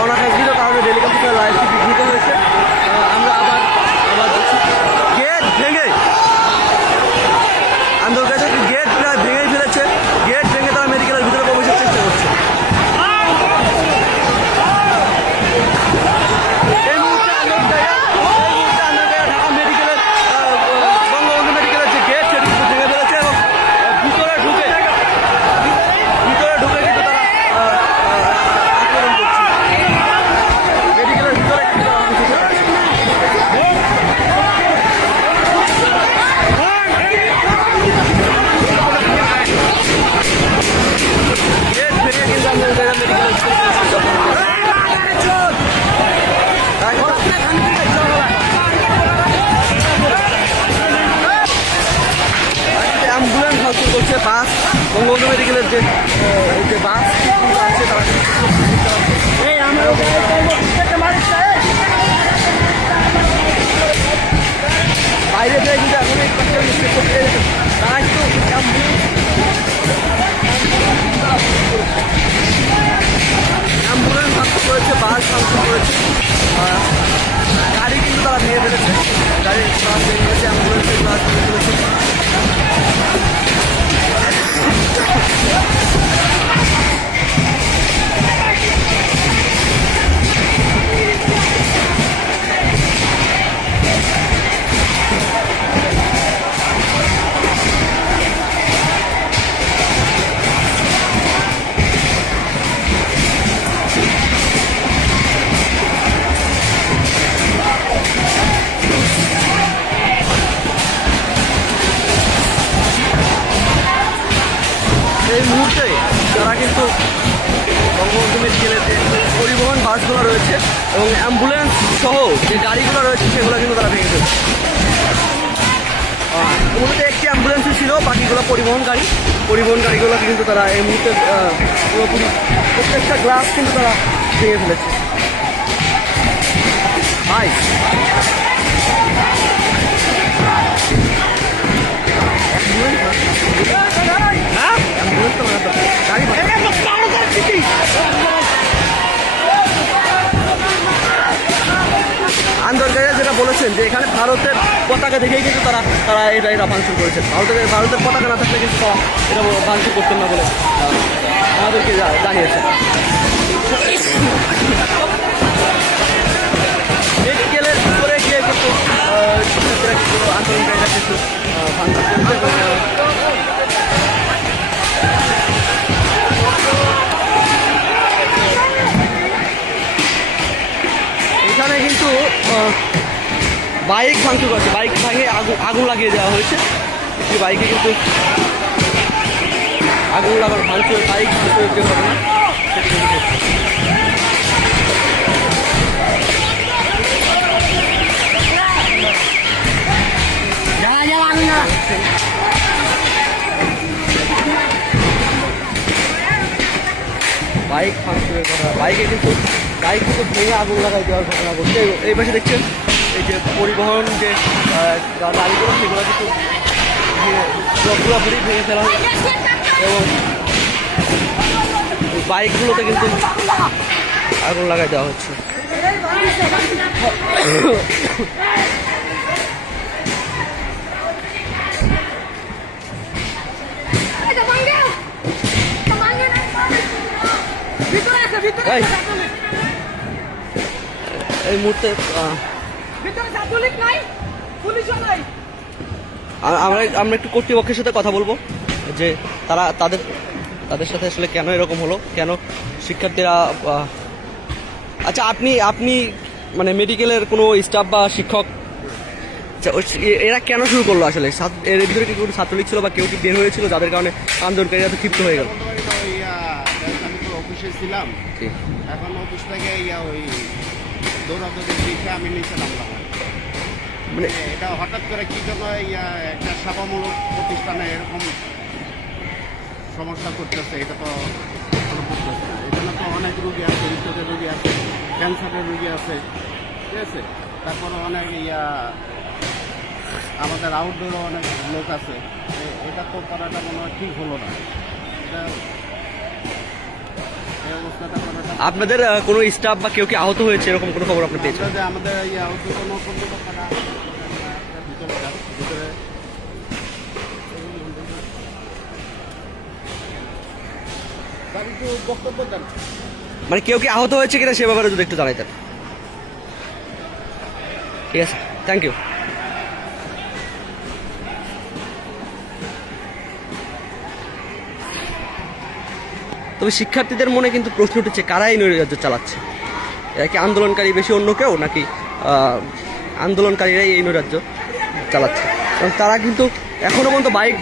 অনাকাঙ্ক্ষিত কারণে daily computer লাইভটি বিঘ্নিত হয়েছে। আমরা আবার দেখছি গেট ভেঙে আন্দোলনকারীরা গেট প্রায় ভেঙেই ফেলেছে। গেট ভেঙে তারা মেডিকেলের ভিতরে প্রবেশের চেষ্টা করছে। এই মুহূর্তে আন্দোলনকারীরা ঢাকা মেডিকেলের বঙ্গবন্ধু মেডিকেলের যে গেট সেটি কিন্তু ভেঙে ফেলেছে এবং ভিতরে ঢুকে কিন্তু তারা আক্রমণ করছে। মেডিকেলের ভিতরে কিন্তু তারা গেট ভেঙে কিন্তু আন্দোলনকারীরা মেডিকেলের অ্যাম্বুলেন্স ভাঙচুর করছে। বাস বঙ্গবন্ধু মেডিকেলের যে বাস আছে তারা বাইরে যায় কিন্তু এখন তারা একটু অ্যাম্বুলেন্স ভাঙচুর করেছে, বাস ভাঙচুর করেছে, গাড়ি কিন্তু তারা ভেঙে ফেলেছে। গাড়ি ভেঙে ফেলেছে, অ্যাম্বুলেন্সের বাস ভেঙে ফেলেছে। এই মুহূর্তে তারা কিন্তু বঙ্গবন্ধু মেডিকেলের যে পরিবহন বাসগুলো রয়েছে এবং অ্যাম্বুলেন্স সহ যে গাড়িগুলো রয়েছে সেগুলো কিন্তু তারা ভেঙে ফেলছে। মূলত একটি অ্যাম্বুলেন্সই ছিল, বাকিগুলো পরিবহন গাড়িগুলোকে কিন্তু তারা এই মুহূর্তে পুরোপুরি প্রত্যেকটা গ্লাস কিন্তু তারা ভেঙে ফেলেছে। ভাই আন্দোলনকারীরা যেটা বলেছেন যে এখানে ভারতের পতাকা দেখেই কিন্তু তারা এটা ভাঙচুর করেছেন। ভারতের পতাকা না থাকলে কিন্তু তারা এটা ভাঙচুর করতেন না বলে আমাদেরকে জানিয়েছেন। মেডিকেলের উপরে গিয়ে কিন্তু শিক্ষার্থীরা কিন্তু আন্দোলনকারীরা কিন্তু ভাঙচুর করেছে। এখানে কিন্তু বাইক ভাঙচুর করছে, বাইক ভাঙে আগুন লাগিয়ে দেওয়া হয়েছে। একটি বাইকে কিন্তু আগুন লাগানো ভাঙচুর, বাইক ভাঙচুর যে ঘটনা সেটি কিন্তু বাইক ভাঙচুরের ঘটনা, বাইক কিন্তু ভেঙে আগুন লাগাই দেওয়ার ঘটনা ঘটছে। এই পাশে দেখছেন এই যে পরিবহন যে গাড়িগুলো সেগুলো কিন্তু পুরোপুরি ভেঙে ফেলা হয়েছে এবং বাইকগুলোতে কিন্তু আগুন লাগাই দেওয়া হচ্ছে। এই মুহূর্তে আমরা একটু কর্তৃপক্ষের সাথে কথা বলবো যে তাদের সাথে আসলে কেন এরকম হলো, কেন শিক্ষার্থীরা। আচ্ছা, আপনি মানে মেডিকেলের কোনো স্টাফ বা শিক্ষক, এরা কেন শুরু করলো আসলে? এর ভিতরে কি কোনো ছাত্রলীগ ছিল বা কেউ কি বের হয়েছিল যাদের কারণে আন্দোলনকারীরা তো ক্ষিপ্ত হয়ে গেল? অফিসে ছিলাম, এখন অফিস থেকে ওই দৌড়াদৌড়ি দেখে আমি নিচে নামলাম। মানে এটা হঠাৎ করে কি জন্য একটা সেবামূলক প্রতিষ্ঠানে এরকম সমস্যা করতেছে এটা তো বুঝতেছে না। এখানে তো অনেক রুগী আছে, হৃদরোগের রুগী আছে, ক্যান্সারের রুগী আছে, ঠিক আছে। তারপরে অনেক আমাদের আউটডোরও অনেক লোক আছে। এটা তো করাটা মনে হয় ঠিক হলো না। এটা এই অবস্থাটা করাটা আপনাদের কোনো স্টাফ বা কেউ কি আহত হয়েছে এরকম কোনো খবর আপনি পেয়েছেন? আমরা যে আমাদের এই ঊর্ধ্বতন কর্মকর্তারা ভিতরে যান, ভিতরে স্যার একটু বক্তব্য দেন। মানে কেউ কি আহত হয়েছে কিনা সে ব্যাপারে যদি একটু জানাইতেন। ঠিক আছে, থ্যাংক ইউ। তবে শিক্ষার্থীদের মনে কিন্তু প্রশ্ন উঠেছে কারা এই নৈরাজ্য চালাচ্ছে। এরা কি আন্দোলনকারী বেশি অন্য কেউ, নাকি আন্দোলনকারীরাই এই নৈরাজ্য চালাচ্ছে? কারণ তারা কিন্তু এখনো পর্যন্ত বাইক